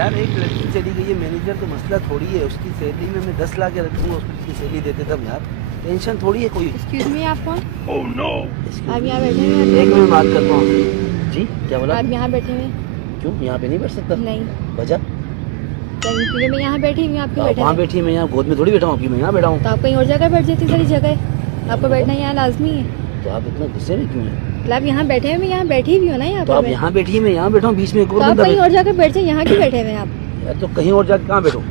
यार एक लड़की चली गई है मैनेजर, तो मसला थोड़ी है, उसकी सैलरी में मैं 10 लाख रखूँगा, उसकी सैलरी देते तब यार टेंशन थोड़ी है कोई। एक्सक्यूज मी, आप कौन? ओह नो, आप यहाँ बैठे हैं? एक मिनट बात करता हूँ जी। क्या बोला? आप यहाँ बैठे हैं? क्यों यहाँ पे नहीं बैठ सकता? नहीं, वजह? क्योंकि मैं यहाँ बैठी हुई हूँ, आपके बैठे वहाँ हैं। बैठी है, मैं यहाँ गोद में थोड़ी बैठा हूँ आपकी, मैं यहाँ बैठा हूँ। तो आप कहीं और जगह बैठ जाती, सारी जगह आपको बैठना यहाँ लाजमी है। तो आप इतना गुस्से में क्यों हैं? मतलब आप यहाँ बैठे हैं, मैं यहाँ बैठी हुई हूँ ना, यहाँ तो आप पर यहाँ बैठी है, मैं यहाँ बैठा हूँ, बीच में एक तो और आप बंदा कहीं बैठा और जाकर बैठ जाए, यहाँ क्यों बैठे हुए हैं आप? है। तो कहीं और जाकर कहाँ बैठूँ?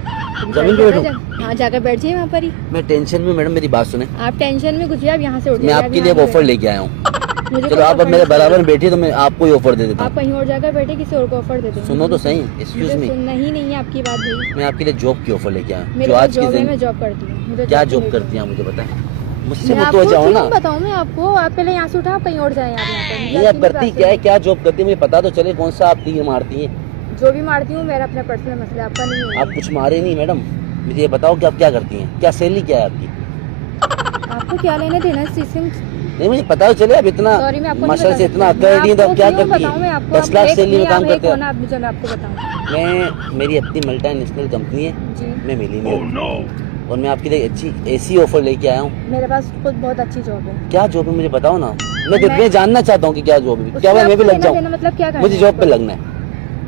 जमीन पे बैठूँ? हाँ, जाकर बैठ जाइए वहाँ पर ही। मैं टेंशन में, मैडम मेरी बात सुने, आप टेंशन में कुछ भी, आप यहाँ से उठ मैं जाइए। आपके लिए एक ऑफर लेके आया हूँ। चलो आप अब मेरे बराबर बैठिए तो मैं आपको ही ऑफर दे देता आप हूँ। कहीं और जाकर बैठे, किसी और को ऑफर दे दें। सुनो तो सही, एक्सक्यूज मी, सुनना ही नहीं है आपकी बात भाई। मैं आपके लिए जॉब की ऑफर लेके आया हूँ, मेरे जो पास आज की जॉब है, मैं दिन जॉब करती हूँ। मुझे क्या की जॉब नहीं करती हैं आप मुझे बताएं, मुझसे मैं मुतवज्जा आपको हो ना। क्यों बताऊँ मैं आपको? आप पहले यहाँ से उठा, आप कहीं और जाए। आप यहाँ पर नहीं, आप करती क्या है, क्या जॉब करती है मुझे पता तो चले, कौन सा आप तीर मारती हैं? जो भी मारती हूँ मेरा अपना पर्सनल मसला, आपका नहीं है। आप कुछ मारे नहीं मैडम, मुझे ये बताओ कि आप क्या करती हैं, क्या सैलरी क्या है आपकी? आपको क्या लेना देना इस चीज से? नहीं मुझे पता तो चले, अब इतना सॉरी, मैं आपको माशा से इतना मैं अकड़ नहीं तो आपको आप क्या क्यों करती बताऊं मैं हैं? आपको? 10 लाख सैलरी में काम करते हो हैं ना, आप मुझे, मैं आपको बताऊं। मैं, मेरी अपनी मल्टीनेशनल कंपनी है, जी, मैं मिली नहीं और मैं आपके लिए अच्छी ऐसी ऑफर लेके आया हूँ। मेरे पास खुद बहुत अच्छी जॉब है। क्या जॉब है मुझे बताओ ना, मैं जानना चाहता हूँ कि क्या जॉब है, क्या मैं भी लग जाऊँ? मतलब क्या करना मुझे है जॉब पे आपको? लगना है।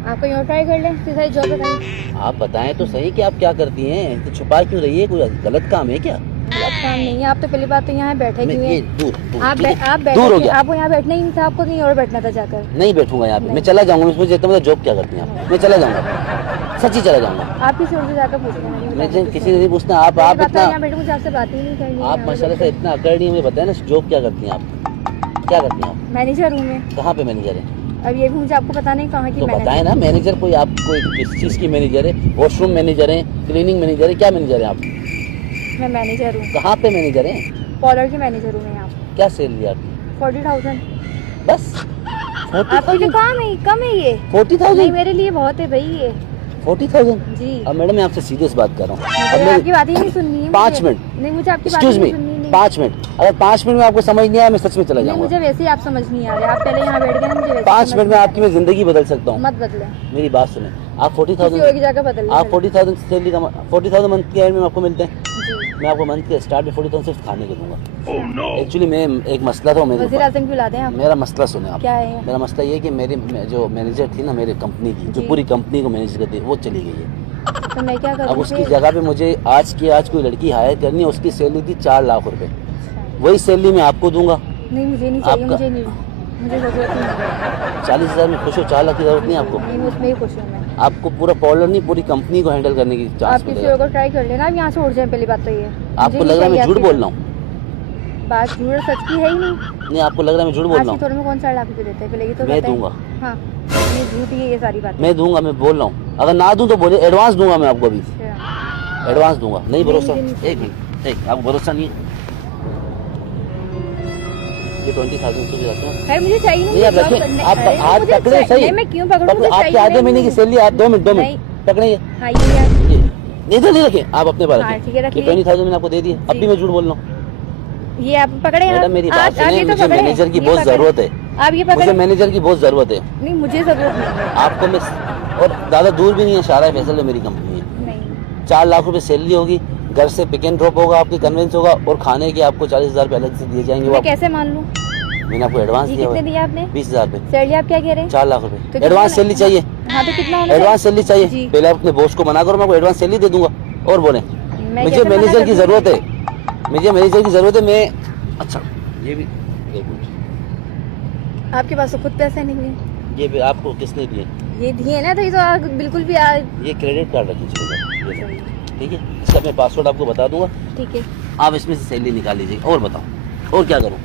आप कहीं और ट्राई कर लें, फिर सारी जॉब बताइए। आप बताएं तो सही कि आप क्या करती हैं, तो छुपा क्यों रही है, कोई गलत काम है क्या? गलत काम नहीं है। आप तो पहली बात तो यहाँ बैठे मैं क्यों ये हैं? दूर आप ठीक है? आप दूर हो बैठे, गया, आपको यहाँ बैठना ही नहीं था, आपको कहीं और बैठना था जाकर। नहीं बैठूंगा यहाँ पे, मैं नहीं। चला जाऊंगा, मुझे मतलब जॉब क्या करती हैं आप? मैं चला जाऊंगा, सच्ची चला जाऊंगा। आप किसी और से जाकर पूछना। मैं किसी से नहीं पूछना, आप इतना, यहाँ बैठे, मुझे आपसे बात ही नहीं करनी। आप माशाल्लाह से इतना अकड़ नहीं, मुझे बताया ना जॉब क्या करती हैं आप, क्या करती हैं आप? मैनेजर हूँ मैं। कहाँ पे मैनेजर है? अब ये भी मुझे आपको पता नहीं कहाँ की तो मैनेजर। बताएं ना, मैनेजर कोई, आप कोई किस चीज़ की मैनेजर है? वॉशरूम मैनेजर है, क्लीनिंग मैनेजर है, क्या मैनेजर है आप? मैं मैनेजर हूँ, कहाँ पे मैनेजर है? पार्लर की मैनेजर हूँ मैं यहाँ। क्या सैलरी आपकी? 40,000। बस आपके लिए कम है ये? 40,000? नहीं, मेरे लिए बहुत है भाई ये। 40,000? जी, अब मैडम मैं आपसे सीरियस बात कर रहा हूँ, मुझे अब मैं आपकी बात ही नहीं सुननी है। 5 मुझे- मिनट, नहीं, मुझे आपकी बात एक्सक्यूज नहीं मी, सुननी नहीं। 5 मिनट, अगर 5 मिनट में आपको समझ नहीं आया मैं सच में चला नहीं, जाऊंगा। मुझे वैसे ही आप समझ नहीं आ रहे। आप पहले यहाँ बैठ गए ना, मुझे वैसे 5 समझ मिनट में नहीं आ आपकी मैं जिंदगी बदल सकता रहा। हूँ। मत बदले, मेरी बात सुने, आप किसी और की 40,000, जगह बदल आप 40,000 सैलरी का 40,000 मंथ के एंड में आपको मिलते हैं। जी, मैं आपको मंथ के स्टार्ट में 40,000 सिर्फ खाने को दूंगा। एक्चुअली मैं एक मसला था मेरे वज़ीर ऊपर, आज़म क्यों लाते हैं आप? मेरा मसला सुने आप। क्या है? मेरा मसला ये है कि मेरे जो मैनेजर थी ना मेरे कंपनी की, जो जी। पूरी कंपनी को मैनेज करती है, वो चली गई है। तो मैं क्या अब करूँ उसकी फिर? जगह पे मुझे आज कोई लड़की हायर करनी है, उसकी सैलरी थी 4 लाख रुपए, वही सैलरी मैं आपको दूंगा। नहीं, मुझे नहीं चाहिए, आपका- मुझे नहीं, मुझे ज़रूरत नहीं है। 40,000 में खुश हो, 4 लाख की जरूरत नहीं है आपको। नहीं, उसमें ही खुश हूँ मैं। आपको पूरा पार्लर नहीं, पूरी कंपनी को हैंडल करने की आप चांस किसी मिलेगा। और को ट्राई कर लेना। आप यहाँ से उठ जाए, पहली बात तो ये। आपको लग रहा है मैं झूठ बोल रहा हूँ? बात झूठ और सच की है ही नहीं। नहीं, आपको लग रहा है मैं झूठ बोल आज रहा की हूँ? थोड़े में कौन 4 लाख रुपए देते हैं, पहले ये तो मैं बताएं। दूंगा, हाँ, ये झूठ ही है ये सारी बात। मैं दूंगा, मैं बोल रहा हूँ। अगर ना दूं तो बोले, एडवांस दूंगा मैं आपको, अभी एडवांस दूंगा। नहीं भरोसा? नहीं, नहीं। एक मिनट, एक आपको भरोसा नहीं है? ये 20,000 से भी जाते हैं। खैर मुझे चाहिए नहीं आप रखें, आप हाथ पकड़े सही, मैं क्यों पकड़ूं? मुझे आपके चाहिए आधे महीने की नहीं। सैलरी, आप 2 मिनट नहीं। पकड़े ये, हाँ, ये यार, इधर नहीं रखें, आप अपने पास हाँ, रखें। ठीक है, रखिए। 20,000 मैंने आपको दे दिए, अब भी मैं झूठ बोल रहा हूँ? ये आप पकड़े हैं। मैडम मेरी बात आप सुनिए, ये तो मुझे पकड़े हैं, मैनेजर की ये बहुत पकड़े। जरूरत है, आप ये मुझे पकड़े। मैनेजर की बहुत जरूरत है। नहीं, मुझे जरूरत नहीं है। आपको मैं, और ज़्यादा दूर भी नहीं है, शारा फैसल में मेरी कंपनी है। नहीं, 4 लाख रुपए सैलरी होगी, घर से पिक एंड ड्रॉप होगा, आपकी कन्वेंस होगा, और खाने के आपको 40,000 रुपये अलग से दिए जाएंगे। वो मैं कैसे मान लूँ? मैंने आपको एडवांस ये दिया हुआ कितने है, दिया आपने? 20,000 रुपये। सैलरी आप क्या कह रहे हैं? 4 लाख तो रुपए कितना एडवांस होना- सैलरी चाहिए। हाँ, तो कितना होना एडवांस सैलरी चाहिए, जी। पहले अपने बॉस को मना करो, मैं आपको एडवांस सैलरी दे दूंगा। और बोले मैं मुझे कैसे मना मैनेजर कर की दूँ? जरूरत है, मुझे मैनेजर की जरूरत है। मैं अच्छा, ये भी एक मिनट, आपके पास तो खुद पैसे नहीं है। ये भी आपको किसने दिए? ये दिए ना, तो ये तो बिल्कुल भी ये क्रेडिट कार्ड रखिए, चलो ये, ठीक है, इसका मैं पासवर्ड आपको बता दूंगा, ठीक है। आप इसमें से सैलरी निकाल लीजिए। और बताओ और क्या करूँ,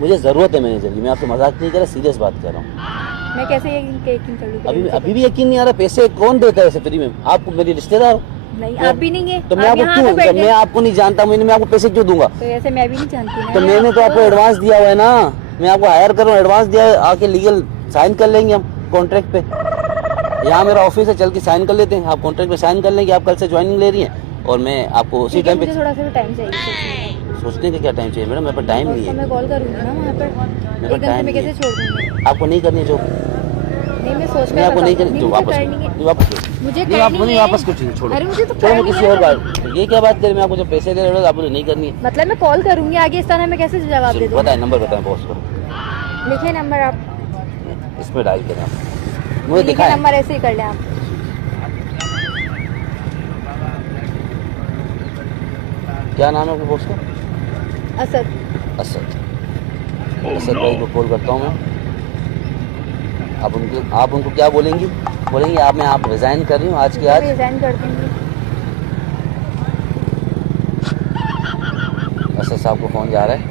मुझे ज़रूरत है मैनेजर की, मैं आपसे मजाक नहीं कर रहा, सीरियस बात कर रहा हूँ। मैं कैसे यकीन कर लूँ? अभी भी यकीन नहीं आ रहा, पैसे कौन देता है ऐसे फ्री में? आप मेरी रिश्तेदार हो, नहीं, आप भी नहीं है। तो मैं आप आपको यहाँ क्यों, पे बैठे जब मैं आपको नहीं जानता, मैं आपको पैसे क्यों दूंगा? तो ऐसे मैं भी नहीं जानती ना। तो मैंने तो आपको एडवांस दिया हुआ है ना, मैं आपको हायर कर रहा हूँ, एडवांस दिया है, आके लीगल साइन कर लेंगे हम कॉन्ट्रैक्ट पे। यहाँ मेरा ऑफिस है, चल के साइन कर लेते हैं, आप कॉन्ट्रैक्ट पे साइन कर लेंगे, आप कल से ज्वाइनिंग ले रही हैं, और मैं आपको उसी ठीक है, टाइम पे। मुझे थोड़ा सा टाइम चाहिए सोचने का। सोचने का क्या टाइम चाहिए मैडम, मेरे पास टाइम नहीं तो है। मैं कॉल करूँगी ना वहाँ पर, मेरे पास एकदम से टाइम मैं नहीं कैसे है। छोड़ दूँगी? आपको नहीं करनी है जो, नहीं मैं सोच मैं आपको नहीं करनी, तो मुझे वापस करनी है। नहीं वापस करो। मुझे नहीं आप करनी नहीं है। वापस कुछ नहीं छोड़ो। अरे मुझे तो छोड़ो, मैं करनी किसी है और ना। बात, ये क्या बात करें, मैं आपको जो पैसे दे रहे हो आप मुझे नहीं करनी है। मतलब मैं कॉल करूंगी आगे, इस तरह मैं कैसे जवाब दे चलो, दूँ? बताएं नंबर बताएं बॉस को, लिखिए नंबर आप, इसमें डायल करें आप, मुझे लिखिए दिखाएं। नंबर, ऐसे ही कर लें आप। क्या नाम है आपके बॉस का? असद। असद। असद भाई को कॉल करता हूँ मैं। आप उनको क्या बोलेंगी? बोलेंगी आप रिजाइन कर रही हूँ आज के आज। रिजाइन कर दूंगी। असद साहब को फोन जा रहा है।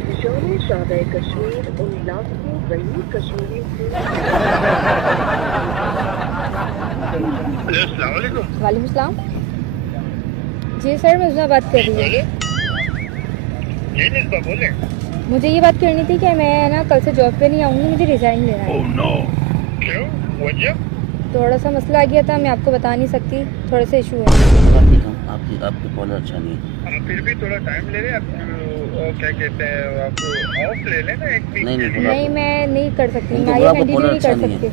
वालेकुम सलाम। जी सर, मैं उसमें बात कर रही हूँ। बोले मुझे ये बात करनी थी कि मैं ना कल से जॉब पे नहीं आऊँगी, मुझे रिजाइन लेना है। क्यों वजह? थोड़ा सा मसला आ गया था, मैं आपको बता नहीं सकती, थोड़ा सा इशू है। आपकी कॉलर अच्छा नहीं है। फिर भी थोड़ा टाइम ले रहे हैं आप, क्या कहते हैं, आपको ऑफ ले लेना एक वीक। नहीं, नहीं, नहीं मैं नहीं कर सकती, उनको मैं बोला ये आपको कंटिन्यू कॉलर नहीं अच्छा कर नहीं है। सकती।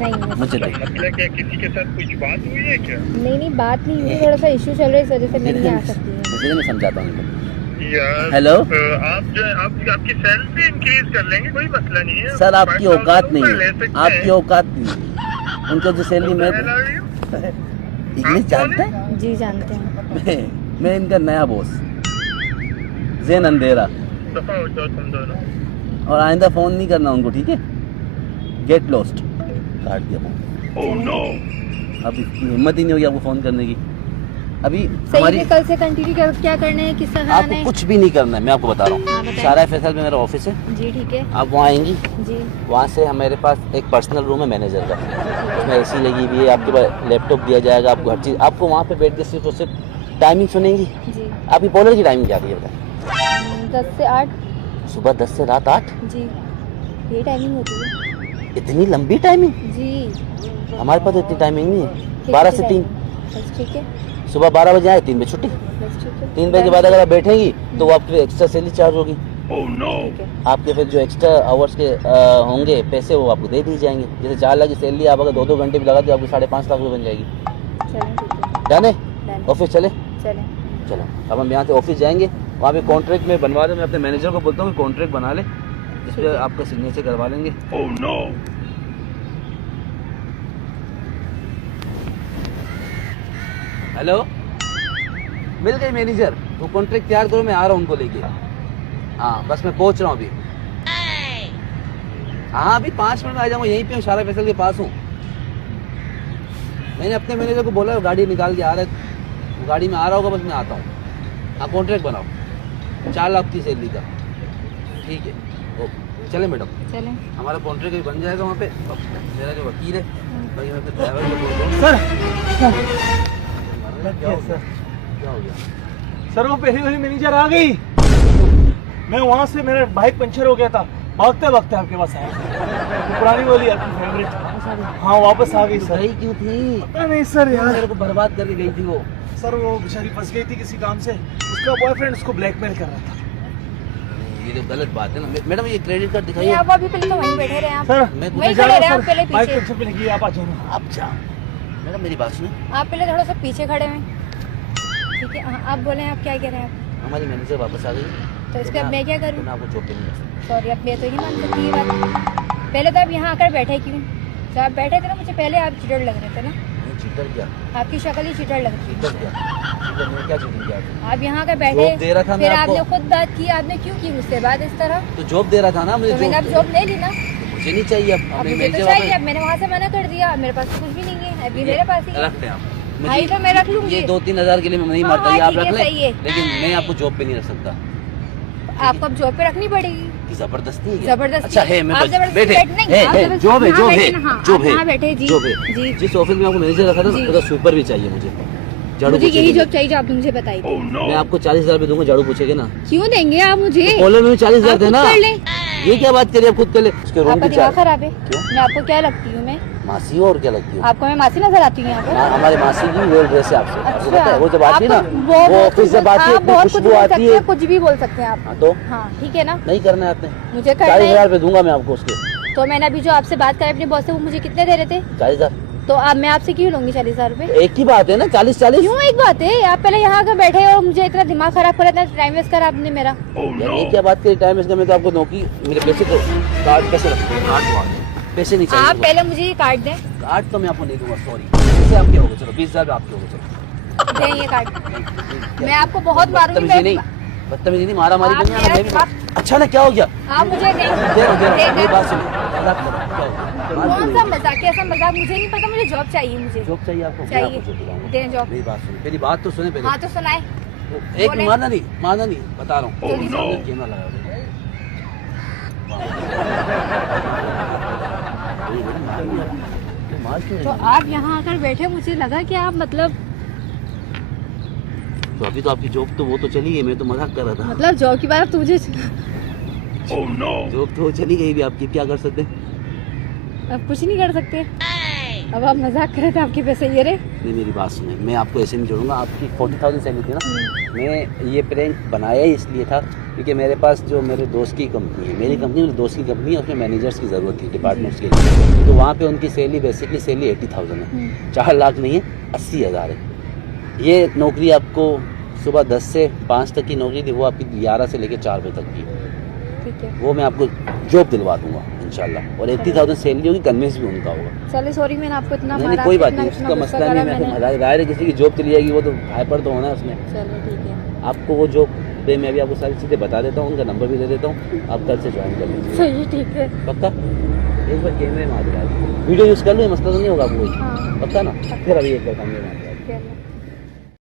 नहीं मुझे दे। मतलब क्या किसी के साथ कुछ बात हुई है क्या? नहीं बात नहीं हुई, थोड़ा सा इशू चल रहा है, इस वजह से मैं नहीं आ सकती हूँ। मुझे मैं समझाता हूँ इनको। यार हेलो? आप जो आपकी सैलरी इंक्रीज कर लेंगे, कोई मसला नहीं है। सर आपकी 5,000 औकात नहीं रुपए ले है, सकते आपकी हैं। औकात नहीं है। उनको जो सैलरी मैं इंग्लिश जानते हैं? जी जानते हैं। मैं इनका नया बॉस जैन अंधेरा, दफा हो जाओ तुम दोनों। और आइंदा फोन नहीं करना उनको, ठीक है? Get lost. काट दिया फोन। अब इसकी हिम्मत ही नहीं होगी आपको फोन करने की। अभी सही हमारी में कल से कंटिन्यू क्या करना है, किस तरह आना आपको है? कुछ भी नहीं करना है, मैं आपको बता रहा हाँ, हूँ। बताएं। सारा फैसल में मेरा ऑफिस है, जी ठीक है। आप वहाँ आएंगी। जी वहाँ से हमारे पास एक पर्सनल रूम है मैनेजर का, उसमें एसी लगी हुई है, आपके पास लैपटॉप दिया जाएगा, आपको हर चीज़। आपको वहाँ पे बैठ के सिर्फ और सिर्फ टाइमिंग सुनेंगी। जी। आपकी कॉलर की टाइमिंग क्या है बताएं? 10 से 8। सुबह 10 से रात 8? जी ये टाइमिंग होती है। इतनी लंबी टाइमिंग? जी हमारे पास तो इतनी टाइमिंग नहीं है। 12 से 3। बस ठीक है, सुबह 12 बजे आए, 3 बजे छुट्टी। बस ठीक है। 3 बजे के बाद अगर आप बैठेंगी तो वो आपके एक्स्ट्रा सैलरी चार्ज होगी। ठीक है। आपके फिर जो एक्स्ट्रा आवर्स के होंगे पैसे, वो आपको दे दिए जाएंगे। जैसे 4 लाख की सैलरी आप अगर 2-2 घंटे भी लगा तो आपको 5.5 लाख रुपये बन जाएगी। चलें ठीक है। डन है? Done। ऑफिस चले? चलें। चलो अब हम यहाँ से ऑफिस जाएंगे, वहाँ पे कॉन्ट्रैक्ट में बनवा दो। मैं अपने मैनेजर को बोलता हूँ कि कॉन्ट्रैक्ट बना ले, जिस पे आपका सिग्नेचर करवा लेंगे। हेलो, मिल गई मैनेजर? वो कॉन्ट्रैक्ट तैयार करो, मैं आ रहा हूँ उनको लेके। हाँ बस मैं पहुँच रहा हूँ अभी। हाँ अभी 5 मिनट में आ जाऊँगा, यहीं पे हूँ, सारा फैसल के पास हूँ। मैंने अपने मैनेजर को बोला गाड़ी निकाल के आ रहा है, वो गाड़ी में आ रहा होगा, बस मैं आता हूँ। हाँ कॉन्ट्रैक्ट बनाओ 4 लाख की सैलरी का, ठीक है? ओके चलें मैडम, चलें। हमारा कॉन्ट्रैक्ट भी बन जाएगा वहाँ पे। अब मेरा जो वकील है भाई, मैं अपने ड्राइवर को बोल रहा हूँ। सर क्या हो गया? क्या हो गया? सर वो पहली वाली मैनेजर आ गई। मैं वहाँ से, मेरा बाइक पंचर हो गया था, भागते भागते आपके पास आया। वो पुरानी वाली आपकी फेवरेट, हाँ वापस आ गई सर। गई क्यों थी? पता नहीं सर यार। मेरे को बर्बाद करके गई थी वो। सर वो बेचारी फंस गई थी किसी काम से, उसका बॉयफ्रेंड उसको ब्लैकमेल कर रहा था। ये तो गलत बात है ना मैडम। ये क्रेडिट कार्ड नहीं, दिखाइए। आप अभी पहले तो वहीं बैठे रहे आप। सर मैं वहीं जा खड़े रहा रहे हूँ आप, पहले सर, बाइक पीछे। पंचर पे लगी है, आप आ जाना। आप जा मैडम, मेरी बात सुनिए। आप पहले थोड़ा सा पीछे खड़े हुए, ठीक है? हाँ आप बोलें, आप क्या कह रहे हैं आप? हमारी मैनेजर वापस आ गई, तो इसके अब मैं क्या तो करूँ? मैं आपको जॉब पे नहीं कर सकता। सॉरी, अब मैं तो नहीं मान सकती ये बात। पहले तो आप यहाँ आकर बैठे क्यों? जब आप बैठे थे ना, मुझे पहले आप चिटड़ लग रहे थे ना, नहीं चीटर क्या? आपकी शक्ल ही चिटड़ लग रही चीटर क्या? चीटर मैं क्या चीटिंग किया आपने? आप यहाँ आकर जॉब बैठे, दे रहा था मैं फिर आपको। आपने खुद बात की, आपने क्यों की मुझसे बात इस तरह? तो जॉब दे रहा था ना मुझे। तो मैंने अब जॉब ले ली ना। मुझे नहीं चाहिए अब। अब हमें मुझे तो मैनेजर चाहिए, वापस अब मैंने वहाँ से मना कर दिया, अब मेरे पास तो कुछ भी नहीं है, अभी मेरे पास ही है। रखते हैं आप। हाँ, ये तो मैं रख लूंगी। ये 2-3 हज़ार के लिए मैं नहीं हाँ, मारता, ये हाँ, आप ठीक रख है, लें, सही है। लेकिन मैं आपको जॉब पे नहीं रख सकता। आपको अब जॉब पे रखनी पड़ेगी। कि जबरदस्ती है क्या? जबरदस्ती। अच्छा है, मैं आप बस जबरदस्ती बैठे बैठ नहीं, आप है जबरदस्ती जॉब है, यहाँ जॉब बैठे है, ना, हाँ, जॉब आप है, यहाँ बैठे, जी, जॉब है। जी। जिस ऑफिस में आपको मैनेजर रखा था ना, जी। उसका स्वीपर भी चाहिए मुझे। झाड़ू मुझे पोछे यही के लिए। जॉब चाहिए जो आपने मुझे बताई थी। मैं आपको 40,000 रुपए दूंगा, झाड़ू पूछेगे ना। क्यों देंगे आप मुझे? कॉलर में 40,000 आप खुद देना। कर लें। ये क्या बात करिए, आप खुद कर ले। उसके रूम आपका की दिमाग चार्ज खराब है? क्यों? मैं आपको क्या लगती हूँ? मैं मासी हो और क्या लगती है? आपको मैं मासी नजर आती हूँ यहाँ पर? हमारी मासी की वेल ड्रेस है आपसे। आपको अच्छा, पता है वो जब आती है ना, आप तो वो बहुत ऑफिस से कुछ बात आप बहुत कुछ खुशबू बोल आती सकते है। हैं, कुछ भी बोल सकते हैं आप। हाँ तो हाँ ठीक है ना, नहीं करना है आपने। मुझे करना 40,000 है। रुपए दूंगा मैं आपको उसके। तो मैंने अभी जो आपसे बात करी अपने बॉस से, वो मुझे कितने दे रहे थे? 40,000। तो अब मैं आपसे क्यों लूंगी 40,000 रुपए? एक ही बात है ना, 40-40। क्यों एक बात है? आप पहले यहाँ आकर बैठे और मुझे इतना दिमाग खराब करा, इतना टाइम वेस्ट करा आपने मेरा। यार ये क्या बात करी टाइम इसका? मैं तो आपको नौकरी, मेरे पैसे तो कार्ड पैसे रखो, कार्ड दो, पैसे नहीं चाहिए। आप पहले मुझे ये कार्ड दें। कार्ड तो मैं आपको नहीं दूंगा, सॉरी। पैसे आपके हो गए, चलो 20,000 आपके हो गए, चलो दें ये कार्ड। मैं आपको बहुत मारूंगी। बदतमीजी नहीं, बदतमीजी नहीं, मारा मारी आप नहीं। मैं भी मेरा- अच्छा ना, क्या हो गया? आप मुझे दें। दे मेरी बात दें। सुनो, मजाक करो, क्या हो गया? कौन सा मजाक है? ऐसा मजाक मुझे नहीं पता, मुझे जॉब चाहिए मुझे। जॉब चाहिए आपको? चाहिए। मैं आपको जॉब दिलाऊंगा। दें जॉब। मेरी बात सुनो, मेरी बात तो सुने पहले। हाँ तो सुनाए। एक बोले। मारना नहीं बता रहा हूँ। कैमरा लगा दो। मार क्यों तो रही है? आप यहाँ आकर बैठे, मुझे लगा कि आप मतलब तो अभी तो आपकी जॉब तो वो तो चली गई, मैं तो मजाक कर रहा था। जॉब की बात तुझे जॉब तो चली गई भी, आपकी क्या कर सकते हैं? अब कुछ नहीं कर सकते। अब आप मजाक कर रहे थे, आपके पैसे ये रहे। नहीं मेरी बात सुने, मैं आपको ऐसे नहीं छोड़ूंगा। आपकी 40,000 सैलरी थी ना, मैं ये प्रैंक बनाया ही इसलिए था क्योंकि मेरे पास जो मेरे दोस्त की कंपनी है, मेरी कंपनी मेरे दोस्त की कंपनी है, उसमें मैनेजर्स की ज़रूरत थी डिपार्टमेंट्स के लिए। तो वहाँ पे उनकी सैलरी बेसिकली सैलरी 80,000 है, 4 लाख नहीं है, 80,000 है। ये नौकरी आपको सुबह 10 से 5 तक की नौकरी थी, वो आपकी 11 से लेकर 4 बजे तक की। ठीक है, वो मैं आपको जॉब दिलवा दूंगा इंशाल्लाह, और 80,000 सैलरी होगी, कन्विंस भी उनका होगा। चलिए सॉरी मैंने आपको इतना नहीं मारा। नहीं कोई बात इतना- नहीं, इतना उसका गुस्सा मसला नहीं। करा मैं मैंने। जाहिर है किसी की जॉब चली जाएगी, वो तो हाइपर तो होना है उसमें। चलो ठीक है, आपको वो जॉब पे मैं अभी आपको सारी चीज़ें बता देता हूँ, उनका नंबर भी दे देता हूँ, आप कल से ज्वाइन कर लीजिए। सही है, ठीक है। पक्का? एक बार कैमरे में आ जाए, वीडियो यूज़ कर लो, ये मसला तो नहीं होगा आपको कोई? हाँ। पक्का ना? फिर अभी एक बार कैमरे में आ जाए।